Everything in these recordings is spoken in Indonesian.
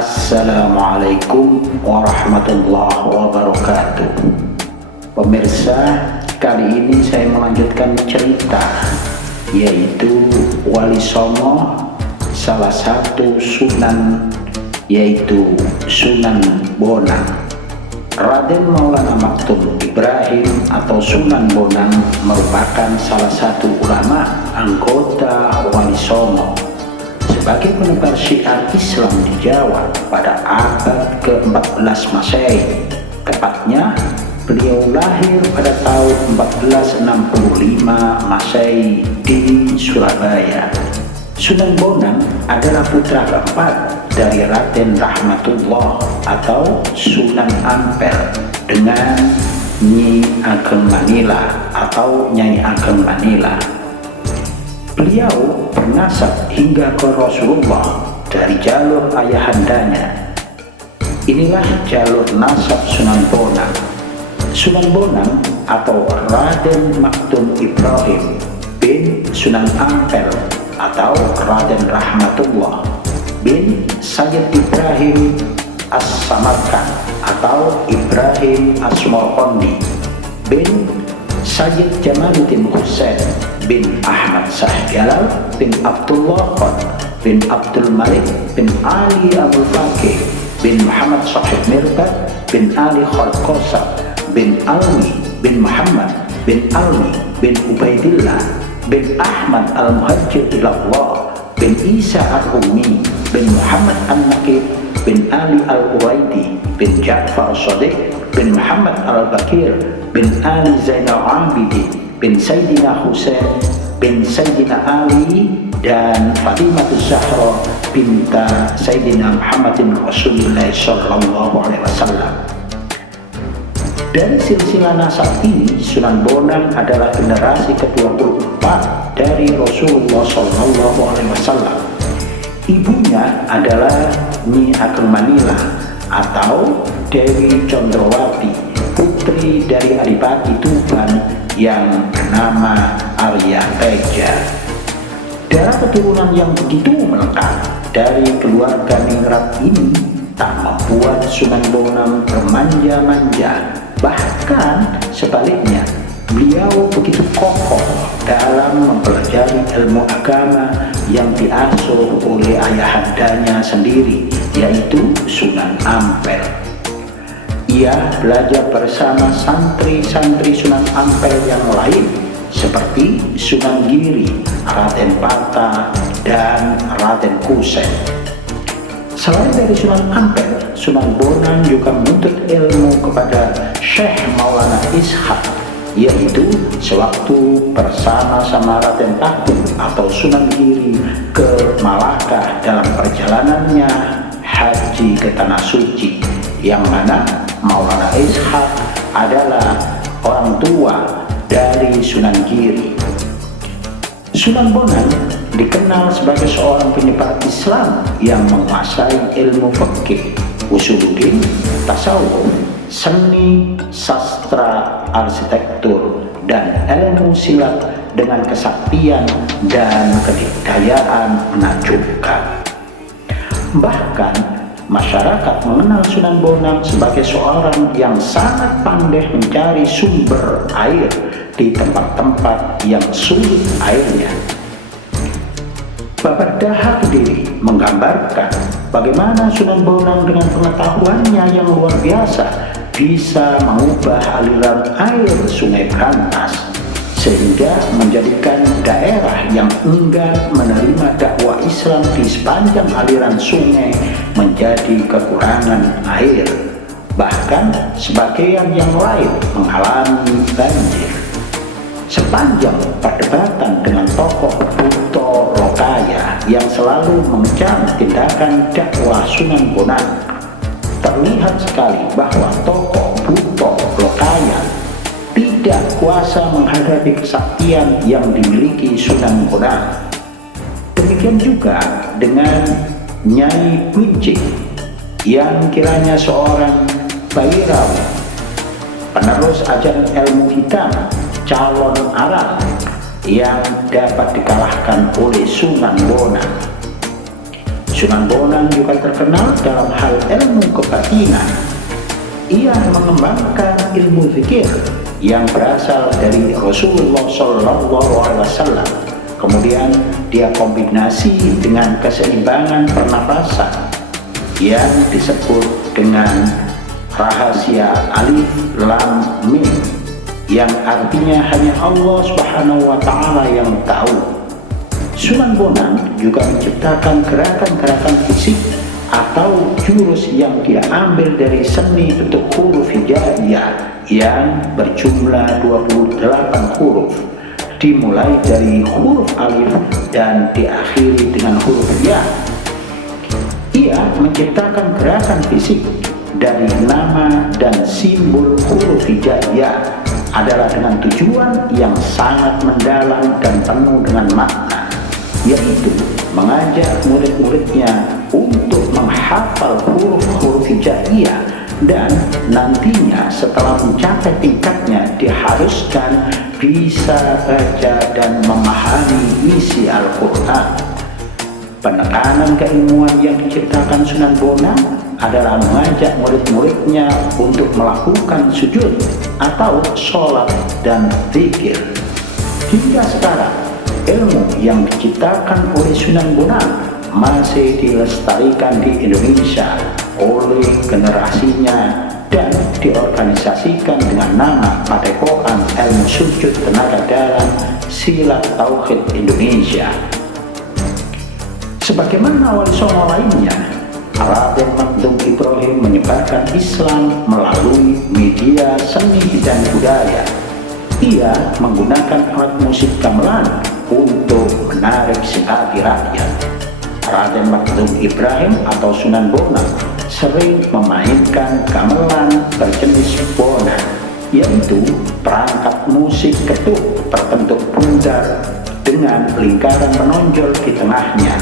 Assalamualaikum warahmatullahi wabarakatuh. Pemirsa, kali ini saya melanjutkan cerita, yaitu Wali Songo, salah satu sunan, yaitu Sunan Bonang. Raden Maulana Maktum Ibrahim atau Sunan Bonang merupakan salah satu ulama anggota Wali Songo sebagai penebar syiar Islam di Jawa pada abad ke-14 Masehi. Tepatnya, beliau lahir pada tahun 1465 Masehi di Surabaya. Sunan Bonang adalah putra keempat dari Raden Rahmatullah atau Sunan Ampel dengan Nyi Ageng Manila atau Nyai Ageng Manila. Beliau bernasab hingga ke Rasulullah dari jalur ayahandanya. Inilah jalur nasab Sunan Bonang. Sunan Bonang atau Raden Maktum Ibrahim bin Sunan Ampel atau Raden Rahmatullah bin Sayyid Ibrahim As-Samarkand atau Ibrahim Asmorkondi bin Sayyid Jamaluddin Husain bin Ahmad Shah Jalal bin Abdullah Qad bin Abdul Malik bin Ali Abdul Fakih bin Muhammad Sahib Mirbat bin Ali Khalqosa bin Alwi bin Muhammad bin Alwi bin Ubaidillah bin Ahmad Al-Muhajir Ilallah bin Isa Al-Ummi bin Muhammad Al-Naqib bin Ali Al-Uwaidi bin Ja'far Shadiq bin Muhammad Al-Bakir bin Ali Zainal Abidin bin Sayyidina Husain bin Sayyidina Ali dan Fatimah Zahra binta Sayyidina Muhammadin Rasulullah Sallallahu Alaihi Wasallam. Dari silsilah nasab ini, Sunan Bonang adalah generasi ke-24 dari Rasulullah Sallallahu Alaihi Wasallam. Ibunya adalah Nyi Ageng Manila atau Dewi Condrowati, putri dari Adipati Tuban yang bernama Arya Teja. Darah keturunan yang begitu melengkap dari keluarga ningrat ini tak membuat Sunan Bonang bermanja-manja. Bahkan sebaliknya, beliau begitu kokoh dalam mempelajari ilmu agama yang diasuh oleh ayahandanya sendiri, yaitu Sunan Ampel. Ia belajar bersama santri-santri Sunan Ampel yang lain seperti Sunan Giri, Raden Pata, dan Raden Kusen. Selain dari Sunan Ampel, Sunan Bonang juga menuntut ilmu kepada Syekh Maulana Ishaq, yaitu sewaktu bersama-sama Raden Patung atau Sunan Giri ke Malaka dalam perjalanannya haji ke Tanah Suci, yang mana Maulana Ishaq adalah orang tua dari Sunan Giri. Sunan Bonang dikenal sebagai seorang penyebar Islam yang menguasai ilmu fikih, usuluddin, tasawuf, seni, sastra, arsitektur, dan ilmu silat dengan kesaktian dan kedikdayaan menakjubkan. Bahkan masyarakat mengenal Sunan Bonang sebagai seorang yang sangat pandai mencari sumber air di tempat-tempat yang sulit airnya. Babardaha Kediri menggambarkan bagaimana Sunan Bonang dengan pengetahuannya yang luar biasa bisa mengubah aliran air Sungai Berantas sehingga menjadikan daerah yang enggan menerima dakwah Islam di sepanjang aliran sungai menjadi kekurangan air. Bahkan sebagian yang lain mengalami banjir. Sepanjang perdebatan dengan tokoh Buto Lokaya yang selalu mengecam tindakan dakwah Sunan Bonang, terlihat sekali bahwa tokoh Buto Lokaya tidak kuasa menghadapi kesaktian yang dimiliki Sunan Bonang. Demikian juga dengan Nyai Kuncik yang kiranya seorang Bairawi, penerus ajaran ilmu hitam, calon Arab yang dapat dikalahkan oleh Sunan Bonang. Sunan Bonang juga terkenal dalam hal ilmu kebatinan. Ia mengembangkan ilmu zikir yang berasal dari Rasulullah SAW. Kemudian dia kombinasi dengan keseimbangan pernafasan yang disebut dengan rahasia alif lam mim, yang artinya hanya Allah Subhanahu wa Ta'ala yang tahu. Sunan Bonang juga menciptakan gerakan-gerakan fisik atau jurus yang dia ambil dari seni bentuk huruf hijaiyah yang berjumlah 28 huruf, dimulai dari huruf alif dan diakhiri dengan huruf ya. Ia menciptakan gerakan fisik dari nama dan simbol huruf hijaiyah adalah dengan tujuan yang sangat mendalam dan penuh dengan makna, yaitu mengajak murid-muridnya untuk menghafal huruf-huruf hijaiyah, dan nantinya setelah mencapai tingkatnya diharuskan bisa baca dan memahami isi Al-Quran. Penekanan keilmuan yang diciptakan Sunan Bonang adalah mengajak murid-muridnya untuk melakukan sujud atau sholat dan zikir. Hingga sekarang, ilmu yang diciptakan oleh Sunan Bonang masih dilestarikan di Indonesia oleh generasinya dan diorganisasikan dengan nama Padepokan Ilmu Sujud Tenaga Dalam Silat Tauhid Indonesia. Sebagaimana wali songo lainnya, Raden Magdum Ibrahim menyebarkan Islam melalui media seni dan budaya. Ia menggunakan alat musik gamelan untuk menarik simpati rakyat. Raden Magdum Ibrahim atau Sunan Bonang sering memainkan gamelan berjenis bonang, yaitu perangkat musik ketuk berbentuk bundar dengan lingkaran menonjol di tengahnya.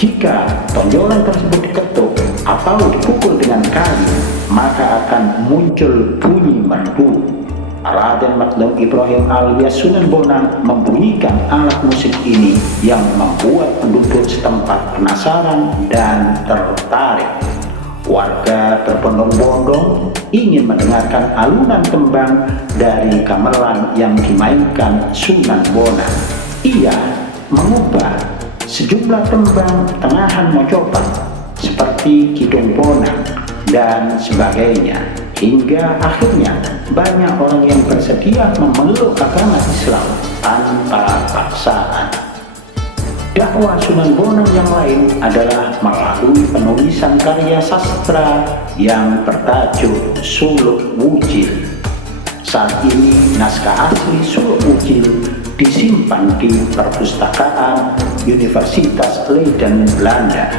Jika tonjolan tersebut diketuk atau dipukul dengan kayu, maka akan muncul bunyi merdu. Raden Magdum Ibrahim alias Sunan Bonang membunyikan alat musik ini yang membuat penduduk setempat penasaran dan tertarik. Warga berbondong-bondong ingin mendengarkan alunan tembang dari gamelan yang dimainkan Sunan Bonang. Ia mengubah sejumlah tembang tengahan Mojopat seperti Kidung Bonang dan sebagainya, hingga akhirnya banyak orang yang bersedia memeluk agama Islam tanpa paksaan. Dakwah Sunan Bonang yang lain adalah melalui penulisan karya sastra yang bertajuk Suluk Wujil. Saat ini naskah asli Suluk Wujil disimpan di perpustakaan Universitas Leiden, Belanda.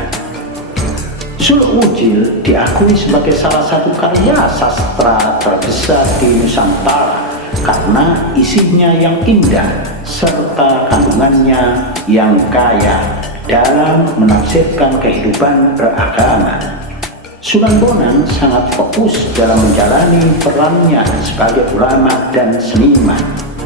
Suluk Wujil diakui sebagai salah satu karya sastra terbesar di Nusantara karena isinya yang indah serta kandungannya yang kaya dalam menafsirkan kehidupan beragama. Sunan Bonang sangat fokus dalam menjalani perannya sebagai ulama dan seniman.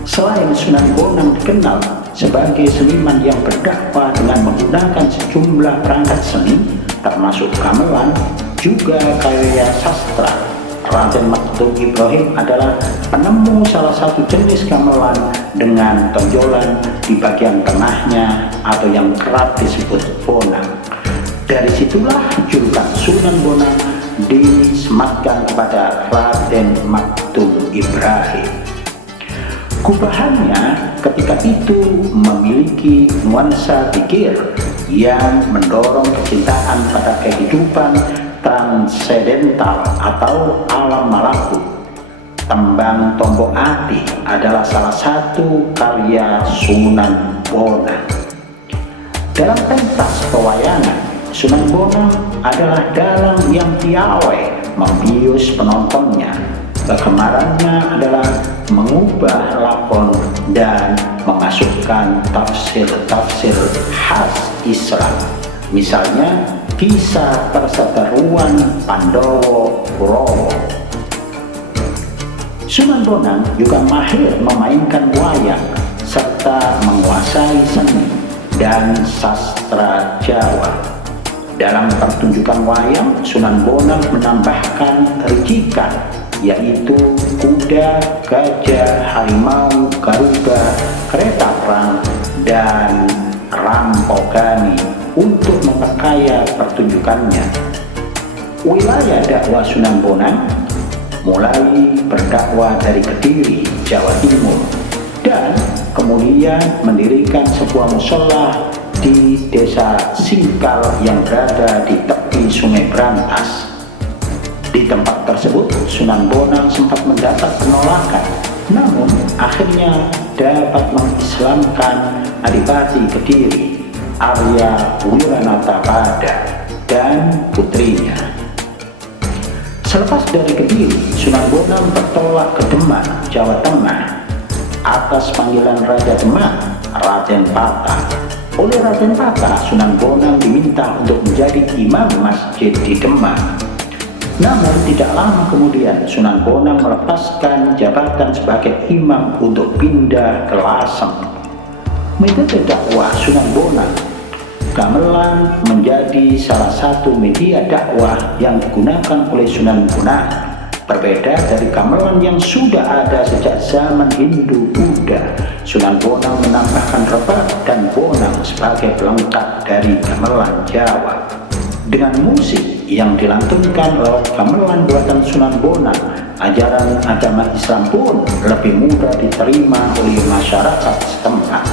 Selain Sunan Bonang dikenal sebagai seniman yang berdakwah dengan menggunakan sejumlah perangkat seni, termasuk gamelan, juga karya sastra. Raden Magdum Ibrahim adalah penemu salah satu jenis gamelan dengan tonjolan di bagian tengahnya atau yang kerap disebut bonang. Dari situlah julukan Sunan Bonang disematkan kepada Raden Magdum Ibrahim. Gubahannya ketika itu memiliki nuansa pikir yang mendorong kecintaan pada kehidupan transendental atau alam malakut. Tembang Tombok Ati adalah salah satu karya Sunan Bonang. Dalam pentas pewayangan, Sunan Bonang adalah dalang yang piawai membius penontonnya. Kegemarannya adalah mengubah lakon dan memasukkan tafsir-tafsir khas Islam. Misalnya kisah perseteruan Pandowo Kurawa. Sunan Bonang juga mahir memainkan wayang serta menguasai seni dan sastra Jawa. Dalam pertunjukan wayang, Sunan Bonang menambahkan ricikan, yaitu kuda, gajah, harimau, garuda, kereta perang, dan rampogani untuk memperkaya pertunjukannya. Wilayah dakwah Sunan Bonang mulai berdakwah dari Kediri, Jawa Timur, dan kemudian mendirikan sebuah mushola di desa Singkal yang berada di tepi Sungai Brantas. Di tempat tersebut, Sunan Bonang sempat mendapat penolakan, namun akhirnya dapat mengislamkan Adipati Kediri, Arya Wiranata Pada, dan putrinya. Selepas dari Kediri, Sunan Bonang bertolak ke Demak, Jawa Tengah, atas panggilan Raja Demak, Raden Patah. Oleh Raden Patah, Sunan Bonang diminta untuk menjadi imam masjid di Demak. Namun tidak lama kemudian Sunan Bonang melepaskan jabatan sebagai imam untuk pindah ke Lasem. Metode dakwah Sunan Bonang, gamelan menjadi salah satu media dakwah yang digunakan oleh Sunan Bonang. Berbeda dari gamelan yang sudah ada sejak zaman Hindu-Buddha, Sunan Bonang menambahkan rebab dan bonang sebagai pelengkap dari gamelan Jawa. Dengan musik yang dilantunkan lewat gamelan buatan Sunan Bonang, ajaran agama Islam pun lebih mudah diterima oleh masyarakat setempat.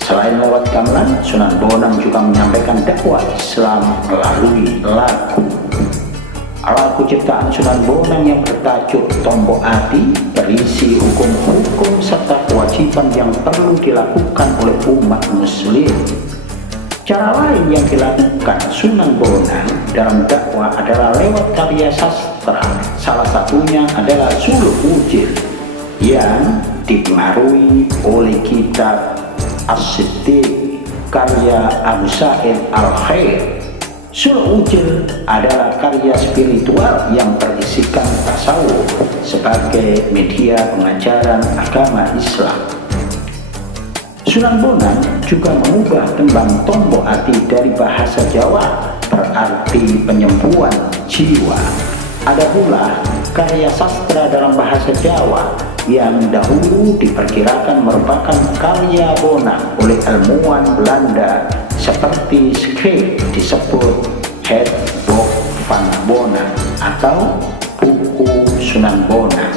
Selain lewat gamelan, Sunan Bonang juga menyampaikan dakwah Islam melalui lagu. Lagu ciptaan Sunan Bonang yang bertajuk Tombo Ati berisi hukum-hukum serta kewajiban yang perlu dilakukan oleh umat muslim. Cara lain yang dilakukan Sunan Bonang dalam dakwah adalah lewat karya sastra. Salah satunya adalah Suluk Ujil yang dipengaruhi oleh kitab As-Siddiq karya Abu Sa'id Al-Khair. Suluk Ujil adalah karya spiritual yang berisikan tasawuf sebagai media pengajaran agama Islam. Sunan Bonang juga mengubah tembang Tombo Ati dari bahasa Jawa berarti penyembuhan jiwa. Ada pula karya sastra dalam bahasa Jawa yang dahulu diperkirakan merupakan karya Bonang oleh ilmuwan Belanda seperti skrip disebut Het Boek van Bonang atau buku Sunan Bonang.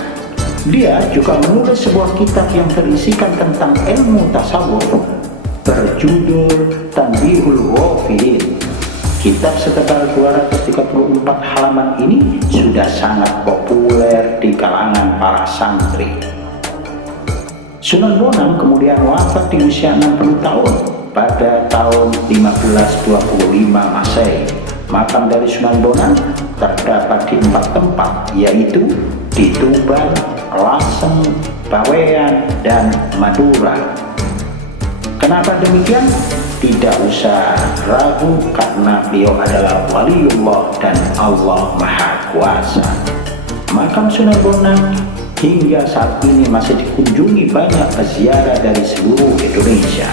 Dia juga menulis sebuah kitab yang berisikan tentang ilmu tasawuf berjudul Tanbihul Ghafilin. Kitab setebal 234 halaman ini sudah sangat populer di kalangan para santri. Sunan Bonang kemudian wafat di usia 60 tahun pada tahun 1525 Masehi. Makam dari Sunan Bonang terdapat di 4 tempat, yaitu di Tuban, Lasem, Bawean, dan Madura. Kenapa demikian? Tidak usah ragu karena beliau adalah waliullah dan Allah Maha Kuasa. Makam Sunan Bonang hingga saat ini masih dikunjungi banyak peziarah dari seluruh Indonesia.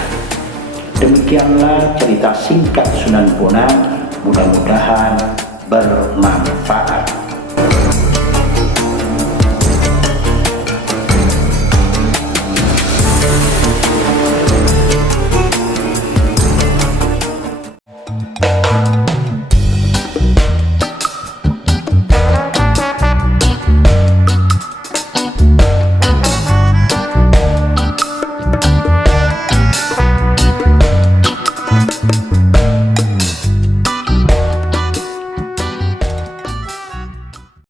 Demikianlah cerita singkat Sunan Bonang, mudah-mudahan bermanfaat.